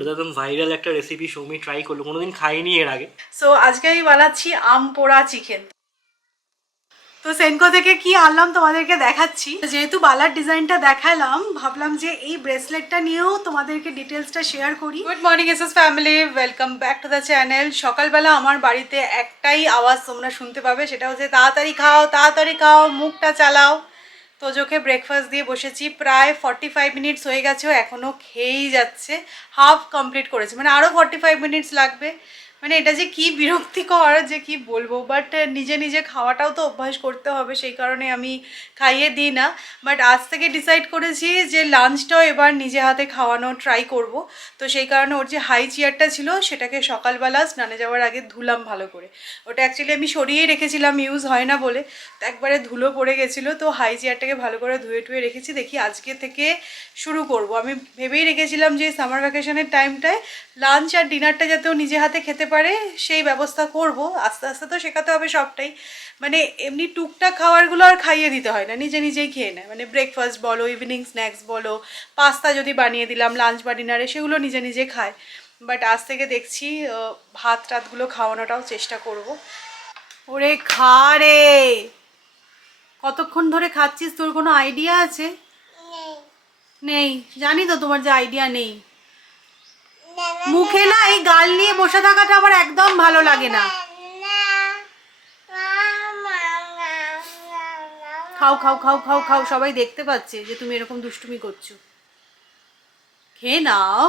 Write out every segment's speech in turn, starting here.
এটা তো একদম ভাইরাল একটা রেসিপি, সৌমি ট্রাই করলো, কোনোদিন খাইনি এর আগে। সো আজকে আমি বানাচ্ছি আম পোড়া চিকেন। তো সেনকো থেকে কি আনলাম তোমাদেরকে দেখাচ্ছি। যেহেতু বালার ডিজাইনটা দেখালাম, ভাবলাম যে এই ব্রেসলেটটা নিয়েও তোমাদেরকে ডিটেলসটা শেয়ার করি। Good morning SS family, welcome back to the channel. সকালবেলা আমার বাড়িতে একটাই আওয়াজ তোমরা শুনতে পাবে, সেটা হচ্ছে তাড়াতাড়ি খাও তাড়াতাড়ি খাও, মুখটা চালাও। তোজোকে ব্রেকফাস্ট দিয়ে বসেছি, প্রায় 45 মিনিটস হয়ে গেছে, এখনও খেয়েই যাচ্ছে। হাফ কমপ্লিট করেছে, মানে আরও 45 মিনিটস লাগবে। মানে এটা যে কি বিরক্তিকর যে কি বলবো, বাট নিজে নিজে খাওয়াটাও তো অভ্যাস করতে হবে, সেই কারণে আমি খাইয়ে দিই না। বাট আজ থেকে ডিসাইড করেছি যে লাঞ্চটাও এবার নিজে হাতে খাওয়ানো ট্রাই করব। তো সেই কারণে ওর যে হাই চেয়ারটা ছিল সেটাকে সকালবেলা স্নানে যাওয়ার আগে ধুলাম ভালো করে। ওটা অ্যাকচুয়ালি আমি সরিয়েই রেখেছিলাম, ইউজ হয় না বলে, তো একবারে ধুলো পড়ে গেছিলো। তো হাই চেয়ারটাকে ভালো করে ধুয়ে টুয়ে রেখেছি, দেখি আজকে থেকে শুরু করব। আমি ভেবেই রেখেছিলাম যে সামার ভ্যাকেশনের টাইমটায় লাঞ্চ আর ডিনারটা যাতেও নিজে হাতে খেতে পারে সেই ব্যবস্থা করব। আস্তে আস্তে তো শেখাতে হবে সবটাই। মানে এমনি টুকটাক খাবারগুলো আর খাইয়ে দিতে হয় না, নিজে নিজেই খেয়ে নেয়। মানে ব্রেকফাস্ট বলো, ইভিনিং স্ন্যাক্স বলো, পাস্তা যদি বানিয়ে দিলাম লাঞ্চ বা ডিনারে, সেগুলো নিজে নিজে খায়। বাট আজ থেকে দেখছি ভাত টাতগুলো খাওয়ানোটাও চেষ্টা করব। ওরে খা রে, কতক্ষণ ধরে খাচ্ছিস, তোর কোনো আইডিয়া আছে? নেই, জানি তো তোমার যে আইডিয়া নেই। মুখে না এই গাল নিয়ে বসে থাকাটা আমার একদম ভালো লাগে না। খাও খাও খাও খাও খাও, সবাই দেখতে পাচ্ছে যে তুমি এরকম দুষ্টুমি করছো। খেয়ে নাও।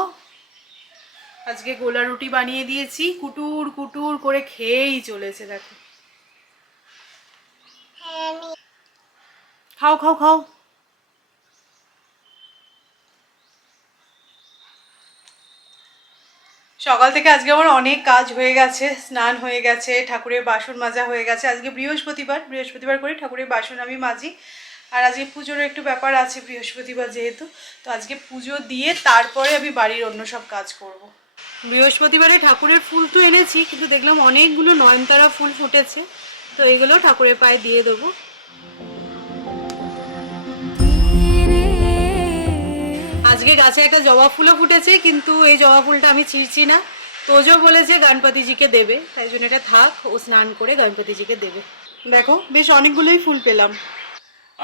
আজকে গোলা রুটি বানিয়ে দিয়েছি, কুটুর কুটুর করে খেয়েই চলেছে, দেখো। খাও খাও খাও। সকাল থেকে আজকে আমার অনেক কাজ হয়ে গেছে, স্নান হয়ে গেছে, ঠাকুরের বাসন মাজা হয়ে গেছে। আজকে বৃহস্পতিবার করে ঠাকুরের বাসন আমি মাজি। আর আজকে পুজোরও একটু ব্যাপার আছে, বৃহস্পতিবার যেহেতু, তো আজকে পুজো দিয়ে তারপরে আমি বাড়ির অন্য সব কাজ করব। বৃহস্পতিবারে ঠাকুরের ফুল তো এনেছি, কিন্তু দেখলাম অনেকগুলো নয়নতারা ফুল ফুটেছে, তো এগুলো ঠাকুরের পায়ে দিয়ে দেবো। আজকে গাছে একটা জবা ফুলও ফুটেছে, কিন্তু এই জবা ফুলটা আমি ছিঁড়ছি না। তোজো বলেছে গণপতিজিকে দেবে, তাই জন্য এটা থাক, ও স্নান করে গণপতিজিকে দেবে। দেখো বেশ অনেকগুলোই ফুল পেলাম।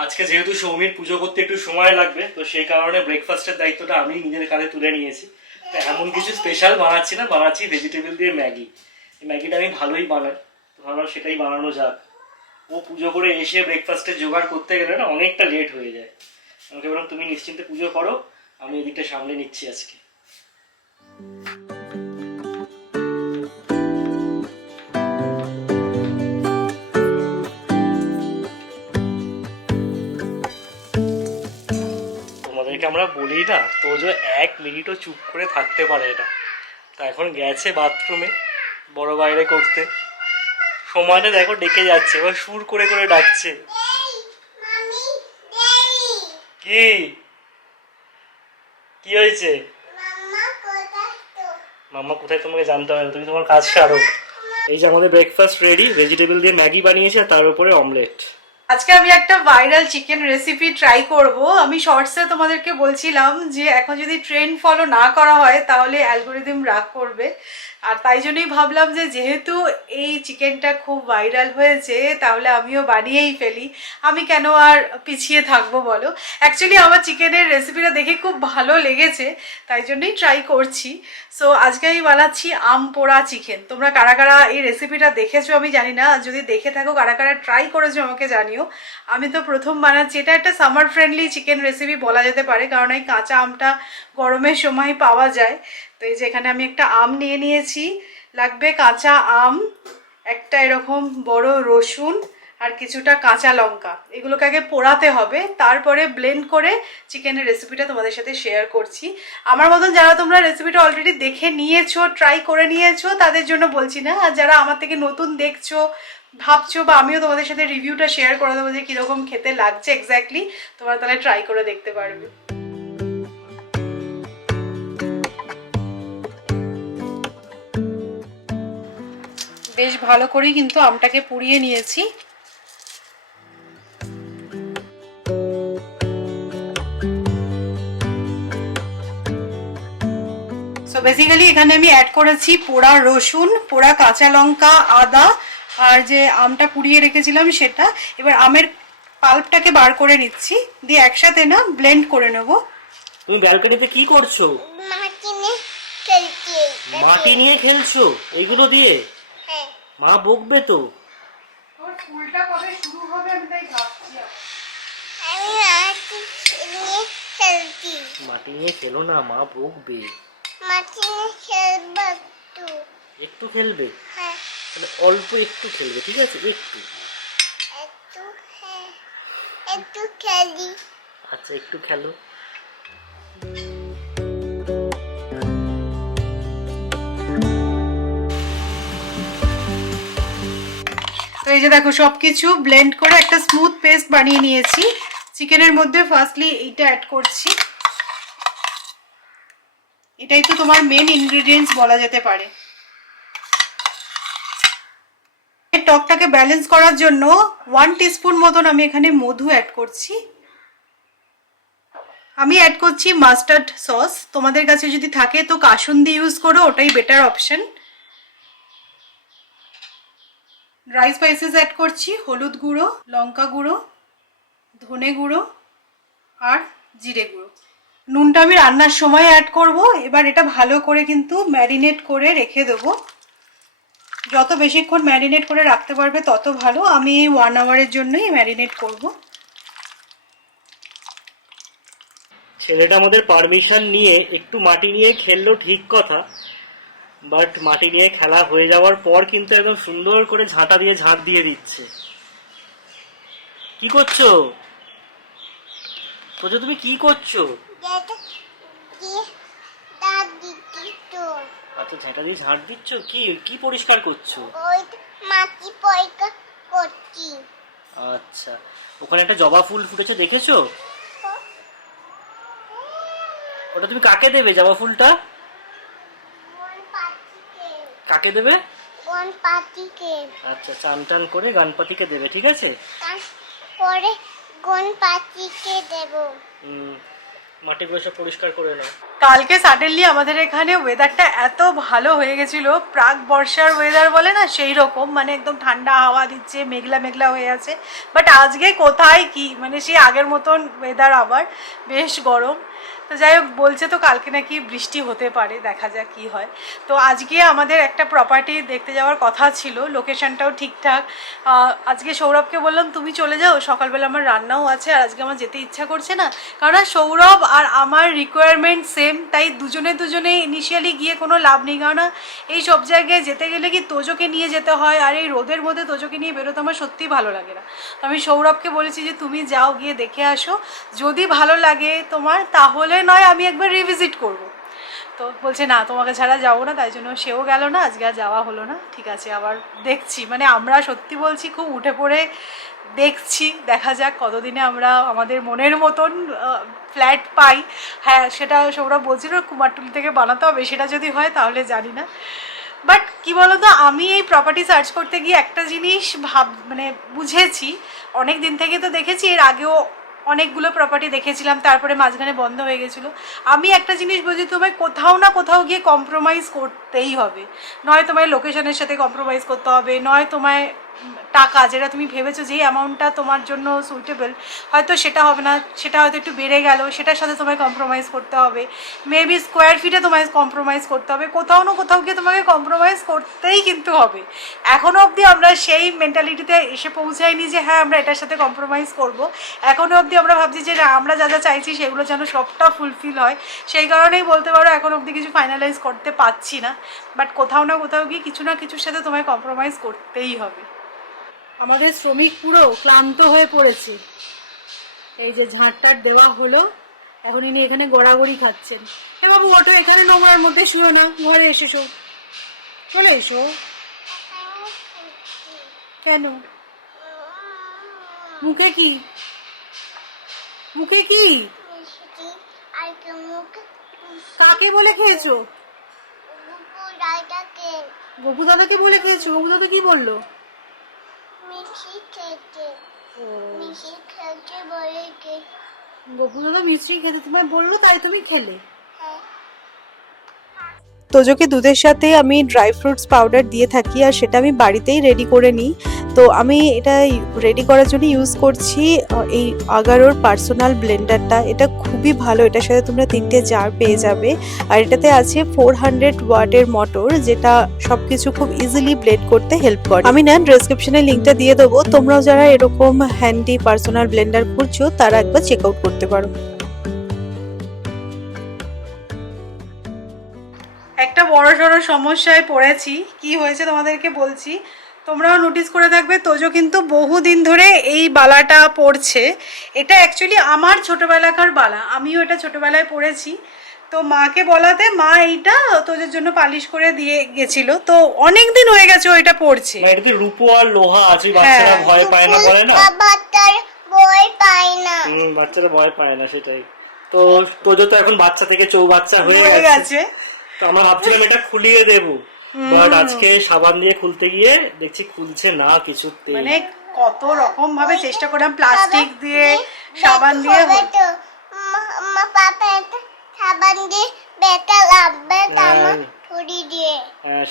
আজকে যেহেতু সৌমির পুজো করতে একটু সময় লাগবে, তো সেই কারণে ব্রেকফাস্টের দায়িত্বটা আমি নিজের কাঁধে তুলে নিয়েছি। তো এমন কিছু স্পেশাল বানাচ্ছি না, বানাচ্ছি ভেজিটেবল দিয়ে ম্যাগি। এই ম্যাগিটা আমি ভালোই বানাই, তো ভাবলাম সেটাই বানানো যাক। ও পুজো করে এসে ব্রেকফাস্টে জোগাড় করতে গেলে না অনেকটা লেট হয়ে যায়। আমাকে বললাম তুমি নিশ্চিন্তে পুজো করো, আমি এদিকটা সামলে নিচ্ছি আজকে। তোমাদেরকে আমরা বলি না, তো যে 1 মিনিটও চুপ করে থাকতে পারে না। তা এখন গেছে বাথরুমে বড় বাইরে করতে, সমানে দেখো ডেকে যাচ্ছে, এবার সুর করে করে ডাকছে। কি কি হয়েছে? মাম্মা কোথায় তোমাকে জানতে হবে না, তুমি তোমার কাজ সারো। এই যে আমাদের ব্রেকফাস্ট রেডি, ভেজিটেবল দিয়ে ম্যাগি বানিয়েছে আর তার উপরে অমলেট। আজকে আমি একটা ভাইরাল চিকেন রেসিপি ট্রাই করব। আমি শর্টসে তোমাদেরকে বলছিলাম যে এখন যদি ট্রেন্ড ফলো না করা হয় তাহলে অ্যালগোরিদম রাগ করবে। আর তাই জন্যই ভাবলাম যে যেহেতু এই চিকেনটা খুব ভাইরাল হয়েছে, তাহলে আমিও বানিয়েই ফেলি। আমি কেন আর পিছিয়ে থাকবো বলো। অ্যাকচুয়ালি আমার চিকেনের রেসিপিটা দেখে খুব ভালো লেগেছে, তাই জন্যই ট্রাই করছি। সো আজকে আমি বানাচ্ছি আম পোড়া চিকেন। তোমরা কারা কারা এই রেসিপিটা দেখেছো আমি জানি না, যদি দেখে থাকো কারা কারা ট্রাই করেছো আমাকে জানিও। আমি তো প্রথম বানাচ্ছি। এটা একটা সামার ফ্রেন্ডলি চিকেন রেসিপি বলা যেতে পারে, কারণ এই কাঁচা আমটা গরমের সময় পাওয়া যায়। তো এই যে এখানে আমি একটা আম নিয়ে নিয়েছি, লাগবে কাঁচা আম, একটা এরকম বড় রসুন আর কিছুটা কাঁচা লঙ্কা। এগুলোকে আগে পোড়াতে হবে, তারপরে ব্লেন্ড করে চিকেনের রেসিপিটা তোমাদের সাথে শেয়ার করছি। আমার মতন যারা তোমরা রেসিপিটা অলরেডি দেখে নিয়েছো, ট্রাই করে নিয়েছো, তাদের জন্য বলছি না। আর যারা আমার থেকে নতুন দেখছো, ভাবছো, বা আমিও তোমাদের সাথে রিভিউটা শেয়ার করে দেবো যে কীরকম খেতে লাগছে এক্স্যাক্টলি, তোমরা তাহলে ট্রাই করে দেখতে পারবে। বেশ ভালো করেই কিন্তু আমটাকে পুড়িয়ে নিয়েছি। সো বেসিক্যালি এখানে আমি অ্যাড করেছি পোড়া রসুন, পোড়া কাঁচা লঙ্কা, আদা আর যে আমটা পুড়িয়ে রেখেছিলাম সেটা। এবার আমের পাল্পটাকে বার করে নিচ্ছি, দিয়ে একসাথে না ব্লেন্ড করে নেব। তুমি ব্যালকনিতে কি করছো? মাটি নিয়ে খেলছো এইগুলো দিয়ে? মা বকবে তো। ফুলটা কবে শুরু হবে আমি তাই ভাবছি। মাটি নিয়ে খেলো না, মা বকবে। একটু খেলবে? তাহলে অল্প একটু খেলবে, ঠিক আছে? একটু খেলি। আচ্ছা একটু খেলো। তো এই যে দেখো সবকিছু ব্লেন্ড করে একটা স্মুথ পেস্ট বানিয়ে নিয়েছি। চিকেনের মধ্যে ফার্স্টলি এইটা অ্যাড করছি। এটাই তো তোমার মেন ইনগ্রেডিয়েন্টস বলা যেতে পারে। টকটাকে ব্যালেন্স করার জন্য 1 টিস্পুন মতন আমি এখানে মধু অ্যাড করছি। আমি অ্যাড করছি মাস্টার্ড সস, তোমাদের কাছে যদি থাকে তো কাসুন্দি ইউজ করো, ওটাই better option. Dry spices add করছি, হলুদ গুঁড়ো, লঙ্কা গুঁড়ো, ধনে গুঁড়ো আর জিরে গুঁড়ো। নুনটা আমি রান্নার সময় অ্যাড করব। এবার এটা ভালো করে কিন্তু ম্যারিনেট করে রেখে দেবো। যত বেশিক্ষণ ম্যারিনেট করে রাখতে পারবে তত ভালো। আমি এই 1 আওয়ারের জন্যই ম্যারিনেট করব। ছেলেটা আমাদের পারমিশন নিয়ে একটু মাটি নিয়ে খেললো, ঠিক কথা, বাট মাটি নিয়ে খেলা হয়ে যাওয়ার পর কিন্তু একদম সুন্দর করে ঝাঁটা দিয়ে ঝাঁট দিয়ে দিচ্ছে। কি করছো তোজো, তুমি কি করছো? আচ্ছা ঝাঁটা দিয়ে ঝাঁট দিচ্ছ, কি কি পরিষ্কার করছো? মাটি পরিষ্কার করছি। আচ্ছা, ওখানে একটা জবা ফুল ফুটেছে, দেখেছো? ওটা তুমি কাকে দেবে জবা ফুলটা? কাকে দেবে? গণপতিকে। আচ্ছা, চান টান করে গণপতিকে দেবে, ঠিক আছে? পরে গণপতিকে দেব। মাটিগুলো সব পরিষ্কার করে নাও। কালকে সাডেনলি আমাদের এখানে ওয়েদারটা এত ভালো হয়ে গেছিল, প্রাক বর্ষার ওয়েদার বলে না সেই রকম, মানে একদম ঠান্ডা হাওয়া দিচ্ছে, মেঘলা মেঘলা হয়ে আছে। বাট আজকে কোথায় কি, মানে সেই আগের মতন ওয়েদার, আবার বেশ গরম। তো যাই হোক, বলছে তো কালকে নাকি বৃষ্টি হতে পারে, দেখা যাক কি হয়। তো আজকে আমাদের একটা প্রপার্টি দেখতে যাওয়ার কথা ছিল, লোকেশনটাও ঠিকঠাক। আজকে সৌরভকে বললাম তুমি চলে যাও, সকালবেলা আমার রান্নাও আছে আর আজকে আমার যেতে ইচ্ছা করছে না, কারণ সৌরভ আর আমার রিকোয়ারমেন্ট সেম, তাই দুজনে ইনিশিয়ালি গিয়ে কোনো লাভ নেই। কারণ এই সব জায়গায় যেতে গেলে কি তোজোকে নিয়ে যেতে হয়, আর এই রোদের মধ্যে তোজোকে নিয়ে বেরোতে আমার সত্যিই ভালো লাগে না। তো আমি সৌরভকে বলেছি যে তুমি যাও, গিয়ে দেখে আসো, যদি ভালো লাগে তোমার তাহলে নয় আমি একবার রিভিজিট করব। তো বলছে না তোমাকে ছাড়া যাবো না, তাই জন্য সেও গেল না, আজকে আর যাওয়া হলো না। ঠিক আছে, আবার দেখছি, মানে আমরা সত্যি বলছি খুব উঠে পড়ে দেখছি, দেখা যাক কতদিনে আমরা আমাদের মনের মতন ফ্ল্যাট পাই। হ্যাঁ, সেটা সৌরভ বলছিল কুমারটুলি থেকে বানাতে হবে, সেটা যদি হয় তাহলে জানি না। বাট কি বলতো, আমি এই প্রপার্টি সার্চ করতে গিয়ে একটা জিনিস মানে বুঝেছি, অনেক দিন থেকে তো দেখেছি, এর আগেও অনেকগুলো প্রপার্টি দেখেছিলাম, তারপরে মাঝখানে বন্ধ হয়ে গেছিলো। আমি একটা জিনিস বুঝি, তোমায় কোথাও না কোথাও গিয়ে কম্প্রোমাইজ করতেই হবে। নয় তোমায় লোকেশনের সাথে কম্প্রোমাইজ করতে হবে, নয় তোমায় টাকা যেটা তুমি ভেবেছো যেই অ্যামাউন্টটা তোমার জন্য সুইটেবল, হয়তো সেটা হবে না, সেটা হয়তো একটু বেড়ে গেল, সেটার সাথে তোমায় কম্প্রোমাইজ করতে হবে। মেবি স্কোয়ার ফিটে তোমায় কম্প্রোমাইজ করতে হবে, কোথাও না কোথাও গিয়ে তোমাকে কম্প্রোমাইজ করতেই কিন্তু হবে। এখনও অবধি আমরা সেই মেন্টালিটিতে এসে পৌঁছাইনি যে হ্যাঁ আমরা এটার সাথে কম্প্রোমাইজ করব। এখনও অবধি আমরা ভাবছি যে না, আমরা যা যা চাইছি সেগুলো যেন সবটা ফুলফিল হয়। সেই কারণেই বলতে পারো এখন অবধি কিছু ফাইনালাইজ করতে পারছি না। বাট কোথাও না কোথাও গিয়ে কিছু না কিছুর সাথে তোমায় কম্প্রোমাইজ করতেই হবে। আমাদের শ্রমিক পুরো ক্লান্ত হয়ে পড়েছে। এই যে ঝাঁটটার দেওয়া হলো, এখন ইনি এখানে গড়াগড়ি খাচ্ছেন। এ বাবু ওঠো, এখানে নোংরার মধ্যে শুও না, ঘরে এসে শো, চলে এসো। কেন? মুখে কি? মুখে কি? কাকে বলে খেয়েছো? গপু দাদাকে বলে খেয়েছো? গপু দাদা কি বললো? গপু দাদা মিষ্টি খেতে তোমায় বললো, তাই তুমি খেলে? তোজোকে দুধের সাথে আমি ড্রাই ফ্রুটস পাউডার দিয়ে থাকি, আর সেটা আমি বাড়িতেই রেডি করে নিই। তো আমি এটা রেডি করার জন্য ইউজ করছি এই আগারোর পার্সোনাল ব্লেন্ডারটা। এটা খুবই ভালো, এটার সাথে তোমরা 3টে জার পেয়ে যাবে। আর এটাতে আছে 400 ওয়াটের মোটর, যেটা সবকিছু খুব ইজিলি ব্লেন্ড করতে হেল্প করে। আমি না ডেসক্রিপশনে লিঙ্কটা দিয়ে দেবো, তোমরাও যারা এরকম হ্যান্ডি পার্সোনাল ব্লেন্ডার খুঁজছো তারা একবার চেক আউট করতে পারো। একটা বড় সড়ো সমস্যায় পড়েছি। কি হয়েছে তোমাদেরকে বলছি, তোমরাও নোটিস করে থাকবে। তোজো কিন্তু বহুদিন ধরে এই বালাটা পরছে। এটা অ্যাকচুয়ালি আমার ছোটোবেলাকার বালা, আমিও এটা ছোটোবেলায় পরেছি। তো মাকে বলাতে মা এইটা তোজোর জন্য পালিশ করে দিয়ে গেছিল। তো অনেক দিন হয়ে গেছে ওইটা পরছে। মানে এটাতে রূপো আর লোহা আছে, বাচ্চারা ভয় পায় না বলে না, বাচ্চার ভয় পায় না। বাচ্চারা ভয় পায় না, সেটাই। তো তোজো তো এখন বাচ্চা থেকে চৌবাচ্চা হয়ে গেছে। তো আমরা ভাবছিলাম এটা খুলিয়ে দেবো, বাট আজকে সাবান দিয়ে খুলতে গিয়ে দেখছি খুলছে না কিছুতে। মানে কত রকম ভাবে চেষ্টা করলাম, প্লাস্টিক দিয়ে সাবান দিয়ে। মা পাপা এটা সাবান দিয়ে ব্যথা লাগবে আমার ছুরি দিয়ে।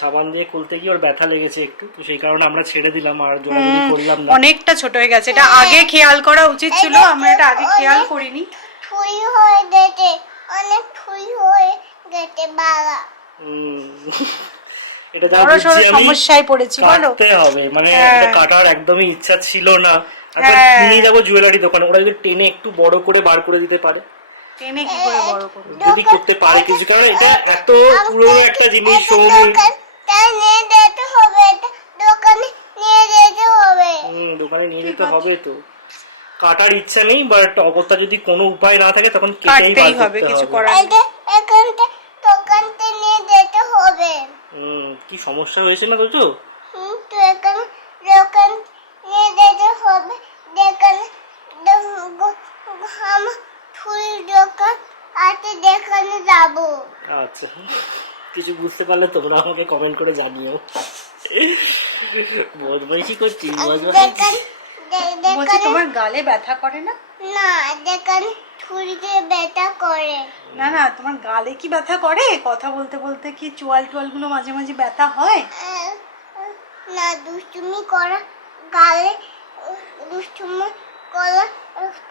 সাবান দিয়ে খুলতে গিয়ে ওর ব্যথা লেগেছে একটু, তো সেই কারণে আমরা ছেড়ে দিলাম আর জোরাজুরি করলাম না। অনেকটা ছোট হয়ে গেছে, এটা আগে খেয়াল করা উচিত ছিল, আমরা এটা আগে খেয়াল করিনি। ছুরি হয়ে গেছে, অনেক ছুরি হয়ে গেছে বাবা। এটা যা বড় সড় বুঝছি আমি সমস্যায় পড়েছি বলো। কাটতে হবে, মানে এটা কাটার একদমই ইচ্ছা ছিল না। নিয়ে যাবো জুয়েলারি দোকানে, ওরা যদি টেনে একটু বড় করে বার করে দিতে পারে। টেনে কি করে বড় করব, যদি করতে পারে কিছু, কারণ এটা এত পুরনো একটা জিনিস। সৌমির নিয়ে যেতে হবে, দোকানে নিয়ে যেতে হবে। দোকানে নিয়ে যেতে হবে। তো কাটার ইচ্ছা নেই, বাট অগত্যা যদি কোনো উপায় না থাকে তখন কেটেই বার করতে কিছু হবে। করার নেই। এখানটা দোকানতে নিয়ে যেতে হবে। কি সমস্যা হয়েছে না তো? তো এখানে দোকান নিয়ে যেতে হবে। দোকানে আমার ছুরির দোকান আছে, দেখানে যাবো। আচ্ছা, কিছু বুঝতে পারলে তোমরা আমাকে কমেন্ট করে জানিও। বদমাইশি করছি, বলছি তোমার গালে ব্যথা করে না? না, দেখানে ছুরিতে ব্যথা করে না না, তোমার গালে কি ব্যথা করে? কথা বলতে বলতে কি চোয়াল টোয়াল গুলো মাঝে মাঝে ব্যথা হয়? না, দুষ্টুমি করা গালে দুষ্টুমি করা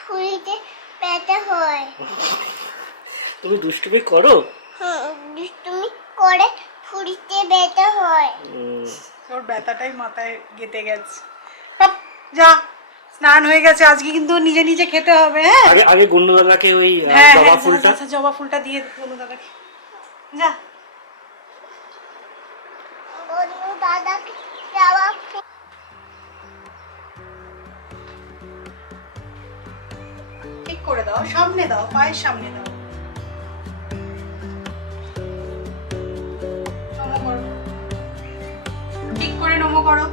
ছুরিতে ব্যথা হয়। তুমি দুষ্টুমি করো? দুষ্টুমি করে ছুরিতে ব্যথা হয়। তোর ব্যথাটাই মাথায় গেঁথে গেছে। যা, স্নান হয়ে গেছে, আজকে কিন্তু নিজে নিজে খেতে হবে। হ্যাঁ, আগে গুন্ডু দাদাকে ওই জবা ফুলটা দিয়ে গুন্ডু দাদাকে। যা, গুন্ডু দাদাকে জবা ফুল ঠিক করে দাও, সামনে দাও, পায়ের সামনে দাও। নমো করো, ঠিক করে নমো করো।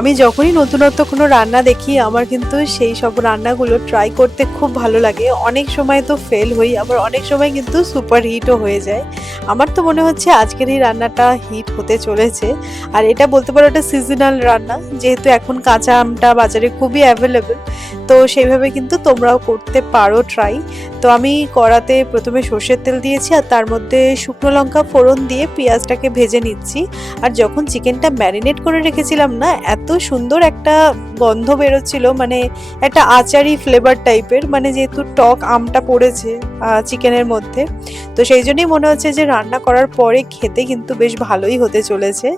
আমি যখনই নতুনত্ব কোনো রান্না দেখি আমার কিন্তু সেই সব রান্নাগুলো ট্রাই করতে খুব ভালো লাগে। অনেক সময় তো ফেল হই, আবার অনেক সময় কিন্তু সুপার হিটও হয়ে যায়। আমার তো মনে হচ্ছে আজকের এই রান্নাটা হিট হতে চলেছে। আর এটা বলতে পারো একটা সিজনাল রান্না, যেহেতু এখন কাঁচা আমটা বাজারে খুবই অ্যাভেলেবেল, তো সেইভাবে কিন্তু তোমরাও করতে পারো ট্রাই। তো আমি কড়াতে প্রথমে সর্ষের তেল দিয়েছি, আর তার মধ্যে শুকনো লঙ্কা ফোড়ন দিয়ে পেঁয়াজটাকে ভেজে নিচ্ছি। আর যখন চিকেনটা ম্যারিনেট করে রেখেছিলাম না, এত সুন্দর একটা গন্ধ বেরোচ্ছিল, মানে একটা আচারি ফ্লেভার টাইপের, মানে যেহেতু টক আমটা পড়েছে চিকেনের মধ্যে, তো সেই জন্যই মনে হচ্ছে যে রান্না করার পরে খেতে কিন্তু বেশ ভালোই হতে চলেছে।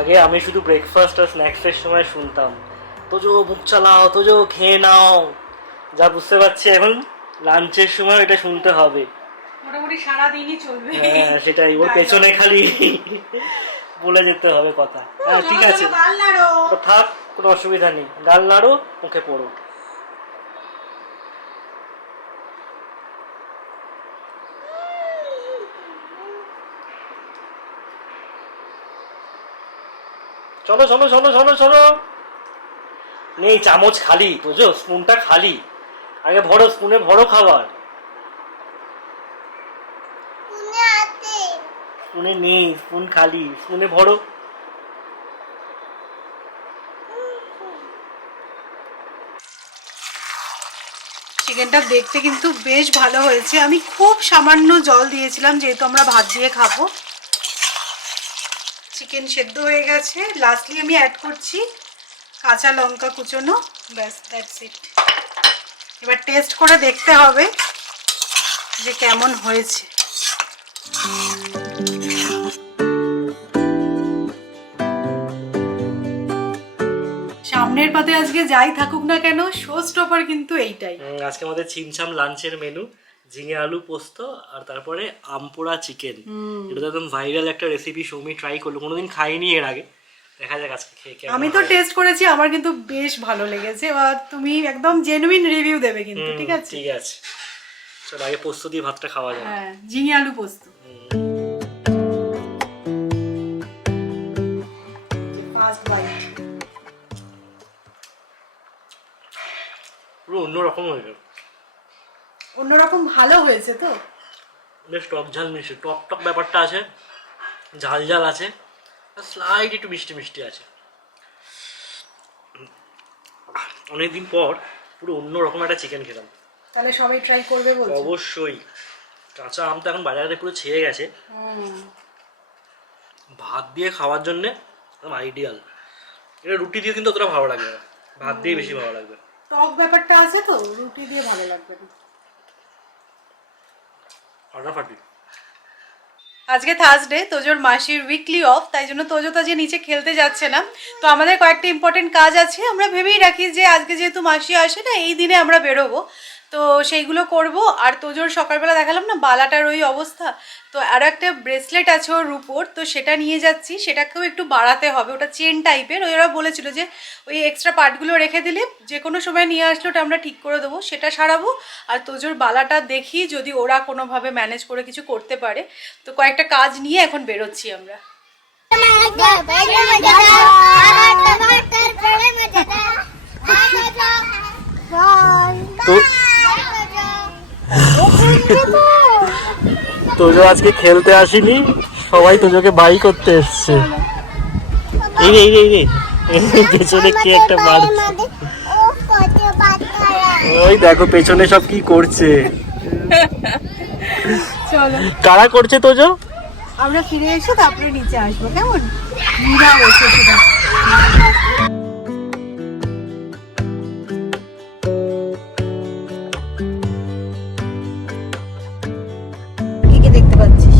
আগে আমি শুধু ব্রেকফাস্ট আর স্ন্যাক্সের সময় শুনতাম, তোজো মুখ চালাও, তোজো খেয়ে নাও। যা বুঝতে পারছি এখন লাঞ্চের সময় এটা শুনতে হবে। মোটামুটি সারাদিনই চলবে। হ্যাঁ সেটাই, ওর পেছনে খালি বলে যেতে হবে কথা। হ্যাঁ ঠিক আছে, থাক, কোনো অসুবিধা নেই। গাল নাড়ো, মুখে পড়ো। চলো চলো চলো চলো চলো। নেই চামচ খালি, বুঝো, স্পুনটা খালি। আগে ভরো, স্পুনে ভরো খাবার। পুনে আছে। স্পুনে নেই, স্পুন খালি, স্পুনে ভরো। চিকেনটা দেখতে কিন্তু বেশ ভালো হয়েছে। আমি খুব সামান্য জল দিয়েছিলাম যেহেতু আমরা ভাত দিয়ে খাবো। চিকেন সেদ্ধ হয়ে গেছে। লাস্টলি আমি অ্যাড করছি কাঁচা লঙ্কা কুচোনো। ব্যাস, দ্যাটস ইট। এবার টেস্ট করে দেখতে হবে যে কেমন হয়েছে। সামনের পাতে আজকে যাই থাকুক না কেন, শো স্টপার কিন্তু এইটাই। আজকে আমাদের ছিমছাম লাঞ্চের মেনু, ঝিঙে আলু পোস্ত আর তারপরে আমপোড়া চিকেন। এটা তো একদম ভাইরাল একটা রেসিপি, সৌমি ট্রাই করলো, কোনোদিন খাইনি এর আগে। দেখা যাক আজকে খেয়ে কেমন। আমি তো টেস্ট করেছি, আমার কিন্তু বেশ ভালো লেগেছে। এবার তুমি একদম জেনুইন রিভিউ দেবে কিন্তু, ঠিক আছে? ঠিক আছে, চলো আগে পোস্ত দিয়ে ভাতটা খাওয়া যাবে। হ্যাঁ, ঝিঙে আলু পোস্ত। ফার্স্ট বাইট পুরো অন্যরকম হয়ে গেল, অন্যরকম ভালো হয়েছে তো। বেশ টক ঝাল মিষ্টি, টক টক ব্যাপারটা আছে, ঝাল ঝাল আছে, স্লাইড একটু মিষ্টি মিষ্টি আছে। অনেকদিন পর পুরো অন্যরকম একটা চিকেন খেলাম। তাহলে সবাই ট্রাই করবে বলছো? অবশ্যই। কাঁচা আম তো এখন বাজারে পুরো ছেয়ে গেছে, ভাত দিয়ে খাওয়ার জন্যে একদম আইডিয়াল। এটা রুটি দিয়ে কিন্তু অতটা ভালো লাগবে না, ভাত দিয়ে বেশি ভালো লাগবে। টক ব্যাপারটা আছে তো, রুটি দিয়ে ভালো লাগবে না। ফাটাফাটি। আজকে থার্সডে, তোজোর মাসির উইকলি অফ, তাই জন্য তোজো তো আজকে নিচে খেলতে যাচ্ছে না। তো আমাদের কয়েকটা ইম্পর্টেন্ট কাজ আছে, আমরা ভেবেই রাখি যে আজকে যেহেতু মাসি আসে না, এই দিনে আমরা বেরোবো, তো সেইগুলো করব। আর তোজোর সকালবেলা দেখালাম না বালাটার ওই অবস্থা, তো আরও একটা ব্রেসলেট আছে ওর রূপোর, তো সেটা নিয়ে যাচ্ছি। সেটাকেও একটু বাড়াতে হবে, ওটা চেন টাইপের। ওরা বলেছিল যে ওই এক্সট্রা পার্টগুলো রেখে দিলে যে কোনো সময় নিয়ে আসলে ওটা আমরা ঠিক করে দেবো, সেটা সারাবো। আর তোজোর বালাটা দেখি যদি ওরা কোনোভাবে ম্যানেজ করে কিছু করতে পারে। তো কয়েকটা কাজ নিয়ে এখন বেরোচ্ছি আমরা। তোজো আজকে খেলতে আসিনি, সবাই তোজোকে বাই করতে এসছে। এই রে এই রে পেছনে কি একটা মারছে, ওই দেখো পেছনে সব কি করছে। চলো, কারা করছে তোজো? আমরা ফিরে এসে তারপরে নিচে আসবো, কেমন? মীরা বসে সেটা। কি কি দেখতে পাচ্ছিস?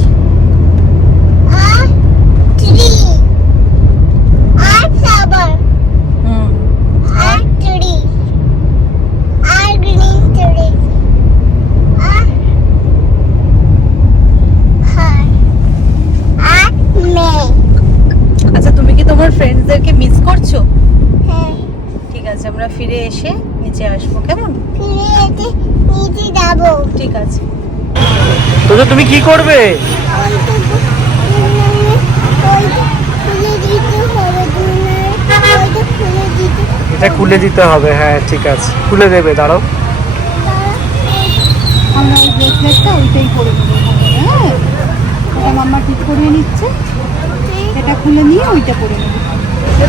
আচ্ছা, তুমি কি তোমার ফ্রেন্ডসদেরকে মিস করছো? ঠিক আছে, আমরা ফিরে এসে নিচে আসবো, কেমন? ঠিক আছে। তোজো তুমি কি করবে? এটা খুলে দিতে হবে, হ্যাঁ ঠিক আছে, খুলে দেবে, দাঁড়াও। আমরা ওই ব্রেসলেটটা ওইটাই করে নেবো, হ্যাঁ? ওটা মাম্মা ঠিক করিয়ে নিচ্ছে, এটা খুলে নিয়ে ওইটা করে নেবো।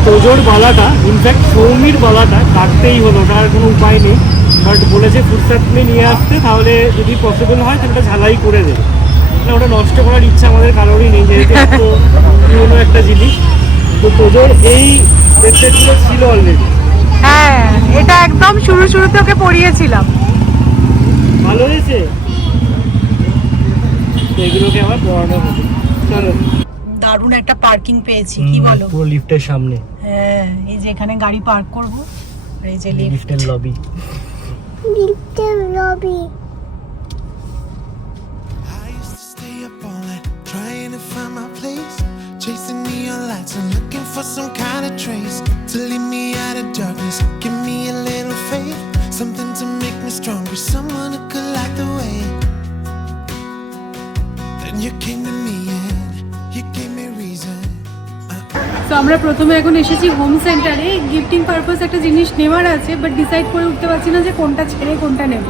তোজোর বালাটা, ইনফ্যাক্ট সৌমির বালাটা কাটতেই হলো, ওটার কোনো উপায় নেই। বাট বলেছে ফুটসাট নিয়ে আসতে, তাহলে যদি পসিবল হয় তাহলে ওটা ঝালাই করে দেবে। না, ওটা নষ্ট করার ইচ্ছা আমাদের কারোরই নেই, যেহেতু এত পুরোনো একটা জিনিস। তো তোজোর এই ব্রেসলেটগুলো ছিল অলরেডি। হ্যাঁ, এটা একদম শুরুতে ওকে পরিয়েছিলাম। ভালো হয়েছে, এগুলোকে আবার পড়ানো হবে। চলো, দারুণ একটা পার্কিং পেয়েছি, কি বলো? পুরো লিফটের সামনে। হ্যাঁ, এই যে এখানে গাড়ি পার্ক করব, আর এই যে লিফটের lobby. I used to stay up all night trying to find my place, chasing neon lights and looking for some kind of trace to lead me out of darkness. Give me a little faith, something to make me stronger, someone who could light the way. Then you came to me and you gave me reason. তো আমরা প্রথমে এখন এসেছি home সেন্টারে, gifting purpose একটা জিনিস নেওয়ার আছে, বাট ডিসাইড করে উঠতে পারছি না যে কোনটা ছেড়ে কোনটা নেব।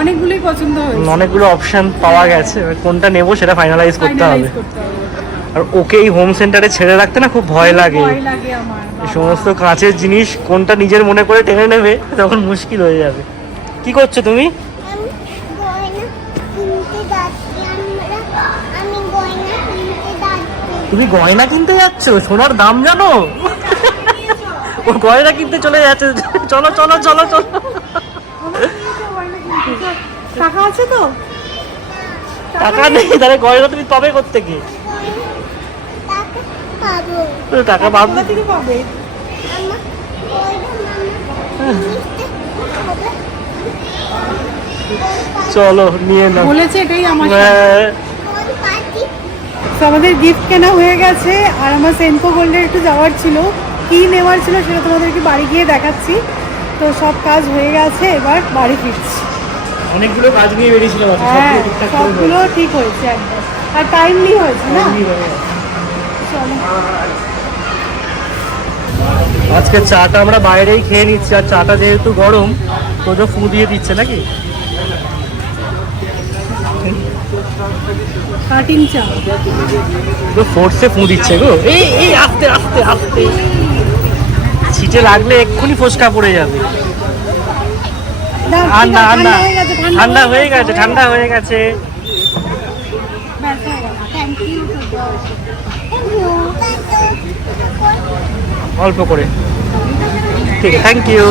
অনেকগুলোই পছন্দ হয়েছে, অনেকগুলো অপশন পাওয়া গেছে, এবার কোনটা নেব সেটা ফাইনালাইজ করতে হবে। ফাইনালাইজ করতে হবে। আর ওকে এই হোম সেন্টারে ছেড়ে রাখতে না খুব ভয় লাগে। ভয় লাগে আমার, এই সমস্ত কাঁচের জিনিস কোনটা নিজের মনে করে টেনে নেবে তখন মুশকিল হয়ে যাবে। কি করছো তুমি? আমি গয়না কিনতে যাচ্ছি আমি গয়না কিনতে যাচ্ছি। তুমি গয়না কিনতে যাচ্ছ? সোনার দাম জানো? ও গয়না কিনতে চলে যাচ্ছে। চলো চলো চলো চলো। টাকা আছে তো? টাকা নেই, তাহলে গয়না তুমি তবে করতে কি? টাকা পাবো। টাকা বাদ কোথা থেকে পাবে? আমার গয়না জিনিসটা হবে। চলো নিয়ে নাও। বলেছে এটাই আমার হ্যাঁ। কোন পার্টি? তো আমাদের গিফট কেনা হয়ে গেছে, আর আমার সেনকো গোল্ডের একটু যাওয়ার ছিল, কি নেওয়ার ছিল সেটা তোমাদেরকে বাড়ি গিয়ে দেখাচ্ছি। তো সব কাজ হয়ে গেছে, এবার বাড়ি ফিরছি। অনেকগুলো কাজ নিয়ে বেরিয়েছিল, হ্যাঁ, সবগুলো ঠিক হয়েছে একদম, আর টাইমলি হয়েছে না। চলো। আজকে চাটা আমরা বাইরেই খেয়ে নিচ্ছি, আর চাটা যেহেতু গরম তো ফু দিয়ে দিচ্ছে নাকি? কাটিং চা। তো ফোর্সে ফু দিচ্ছে গো। এই এই আস্তে আস্তে আস্তে, ছিটে লাগলে এক্ষুনি ফোসকা পড়ে যাবে। আর না আর না, ঠান্ডা হয়ে গেছে, ঠান্ডা হয়ে গেছে। Thank you. অল্প করে, ঠিক আছে, থ্যাংক ইউ।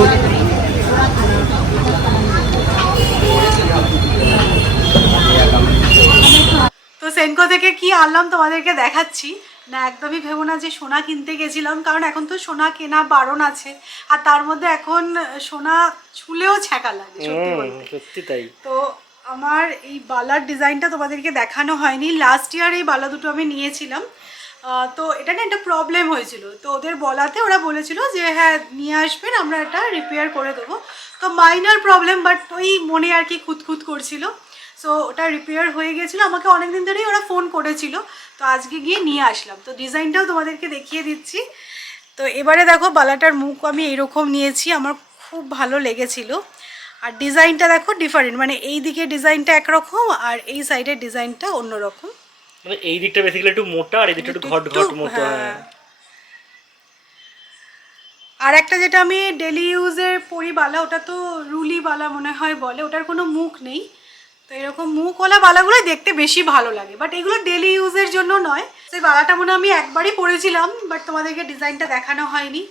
তো সেনকো থেকে কি আনলাম তোমাদেরকে দেখাচ্ছি। না, একদমই ভেবো না যে সোনা কিনতে গেছিলাম, কারণ এখন তো সোনা কেনা বারণ আছে, আর তার মধ্যে এখন সোনা ছুলেও ছ্যাঁকা লাগে সত্যি বলতে। সত্যি তাই। তো আমার এই বালার ডিজাইনটা তোমাদেরকে দেখানো হয়নি। লাস্ট ইয়ার এই বালা দুটো আমি নিয়েছিলাম, তো এটা না একটা প্রবলেম হয়েছিল, তো ওদের বলাতে ওরা বলেছিল যে হ্যাঁ নিয়ে আসবেন, আমরা এটা রিপেয়ার করে দেবো। তো মাইনার প্রবলেম, বাট ওই মনে আর কি খুঁতখুত করছিল। সো ওটা রিপেয়ার হয়ে গেছিলো, আমাকে অনেকদিন ধরেই ওরা ফোন করেছিল, তো আজকে গিয়ে নিয়ে আসলাম। তো ডিজাইনটাও তোমাদেরকে দেখিয়ে দিচ্ছি। তো এবারে দেখো বালাটার মুখ আমি এইরকম নিয়েছি, আমার খুব ভালো লেগেছিল। আর ডিজাইনটা দেখো ডিফারেন্ট, মানে এই দিকে ডিজাইনটা একরকম আর এই সাইডের ডিজাইনটা অন্যরকম। মানে এই দিকটা বেসিক্যালি একটু মোটা, আর এই দিকটা একটু ঘট ঘট মতো। হ্যাঁ। আর একটা যেটা আমি ডেলি ইউজের পরি বালা, ওটা তো রুলি বালা মনে হয় বলে, ওটার কোনো মুখ নেই। তো এরকম মুখওয়ালা বালাগুলো দেখতে বেশি ভালো লাগে, বাট এগুলো ডেলি ইউজের জন্য নয়। সেই বালাটা মনে আমি একবারই পরেছিলাম, বাট তোমাদেরকে ডিজাইনটা দেখানো হয়নি।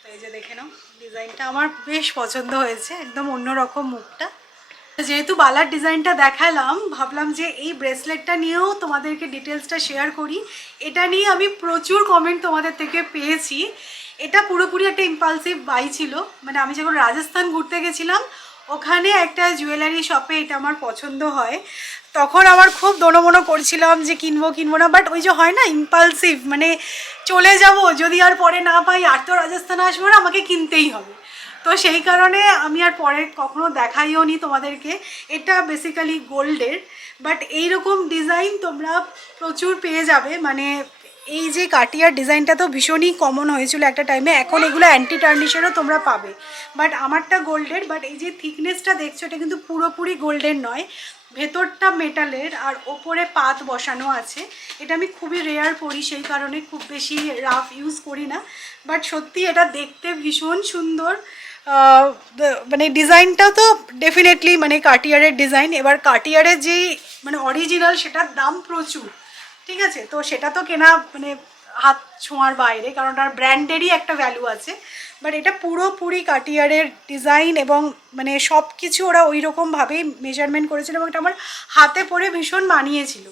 তো এই যে দেখে নাও, ডিজাইনটা আমার বেশ পছন্দ হয়েছে, একদম অন্যরকম মুখটা। যেহেতু বালার ডিজাইনটা দেখালাম, ভাবলাম যে এই ব্রেসলেটটা নিয়েও তোমাদেরকে ডিটেলসটা শেয়ার করি। এটা নিয়ে আমি প্রচুর কমেন্ট তোমাদের থেকে পেয়েছি। এটা পুরোপুরি একটা ইম্পালসিভ বাই ছিল, মানে আমি যখন রাজস্থান ঘুরতে গেছিলাম ওখানে একটা জুয়েলারি শপে এটা আমার পছন্দ হয়, তখন আমার খুব দোনোমনো করছিলাম যে কিনবো কিনবো না, বাট ওই যে হয় না ইম্পালসিভ, মানে চলে যাব, যদি আর পরে না পাই আর তো রাজস্থানে আসবো না, আমাকে কিনতেই হবে। তো সেই কারণে আমি আর পরে কখনো দেখাইও নি তোমাদেরকে। এটা বেসিক্যালি গোল্ডের, বাট এইরকম ডিজাইন তোমরা প্রচুর পেয়ে যাবে। মানে এই যে কাটিয়ার ডিজাইনটা তো ভীষণই কমন হয়েছিল একটা টাইমে, এখন এগুলো অ্যান্টি টার্নিশেরও তোমরা পাবে, বাট আমারটা গোল্ডের। বাট এই যে থিকনেসটা দেখছো এটা কিন্তু পুরোপুরি গোল্ডের নয়, ভেতরটা মেটালের আর ওপরে পাত বসানো আছে। এটা আমি খুবই রেয়ার পরি, সেই কারণে খুব বেশি রাফ ইউজ করি না, বাট সত্যি এটা দেখতে ভীষণ সুন্দর। মানে ডিজাইনটা তো ডেফিনেটলি মানে কাটিয়ারের ডিজাইন। এবার কাটিয়ারের যেই মানে অরিজিনাল সেটার দাম প্রচুর, ঠিক আছে, তো সেটা তো কেনা মানে হাত ছোঁয়ার বাইরে, কারণ তার ব্র্যান্ডেরই একটা ভ্যালু আছে। বাট এটা পুরোপুরি কাটিয়ারের ডিজাইন, এবং মানে সব কিছু ওরা ওই রকমভাবেই মেজারমেন্ট করেছিল, এবং এটা আমার হাতে পরে ভীষণ মানিয়েছিল।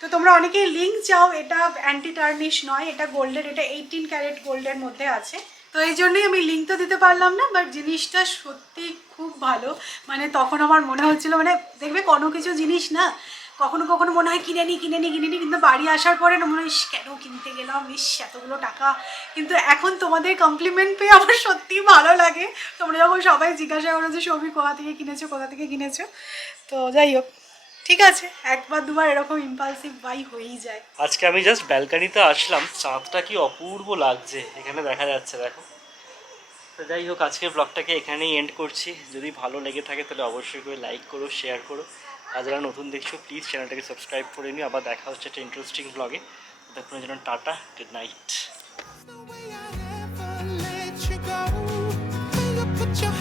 তো তোমরা অনেকেই লিঙ্ক চাও, এটা অ্যান্টি টার্নিশ নয়, এটা গোল্ডের, এটা 18 ক্যারেট গোল্ডের মধ্যে আছে। তো এই জন্যই আমি লিঙ্ক তো দিতে পারলাম না, বাট জিনিসটা সত্যি খুব ভালো। মানে তখন আমার মনে হচ্ছিল, মানে দেখবে কোনো কিছু জিনিস না কখনো কখনো মনে হয় কিনে নিই, কিন্তু বাড়ি আসার পরে না মনে হয় কেন কিনতে গেলাম, এতগুলো টাকা। কিন্তু এখন তোমাদের কমপ্লিমেন্ট পেয়ে আমার সত্যিই ভালো লাগে। তোমরা যখন সবাই জিজ্ঞাসা করো যে সবই কোথা থেকে কিনেছো, তো যাই হোক, ঠিক আছে, একবার দুবার এরকম ইম্পালসিভ বাই হয়েই যায়। আজকে আমি জাস্ট ব্যালকানিতে আসলাম, চাঁদটা কি অপূর্ব লাগছে এখানে দেখা যাচ্ছে, দেখো। তো যাই হোক, আজকের ব্লগটাকে এখানেই এন্ড করছি। যদি ভালো লেগে থাকে তাহলে অবশ্যই করে লাইক করো, শেয়ার করো। আর যারা নতুন দেখছো প্লিজ চ্যানেলটাকে সাবস্ক্রাইব করে নিও। আবার দেখা হচ্ছে একটা ইন্টারেস্টিং ব্লগে। ততক্ষণের জন্য tata, good night. The way I never let you go. Will you put your